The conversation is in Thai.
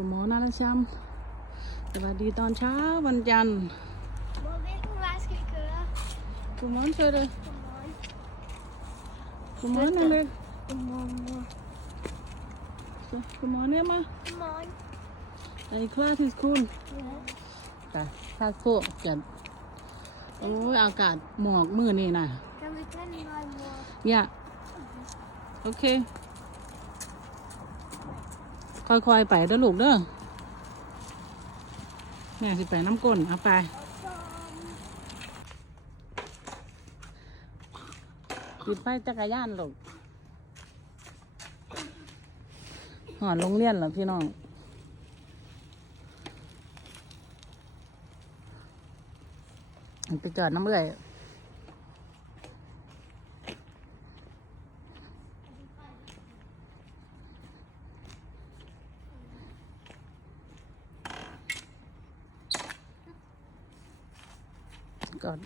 คุณหมอนาราชัมสวัสดีตอนเช้าวันจันทร์ Må hvilken vej skal vi køre? คุณหมอช่วยเลย Godmorgen. คุณหมอนั่งเลย Godmorgen, mor. คุณหมอเนี่ยมา Godmorgen. ไอ้คลาที่คุณ Ja. ค่ะคลาโคจัดโอ้ยอากาศหมอกมือนี่นะ Kan vi tage en vej, mor? เนี่ยโอเค ค่อยๆไปเด้อลูกเด้อแม่สิไปน้ำก้นเอาไปปิดไฟจักรยานลูกหอนโรงเรียนเหรอพี่น้องไปจอดน้ำเอื่อย ก่อน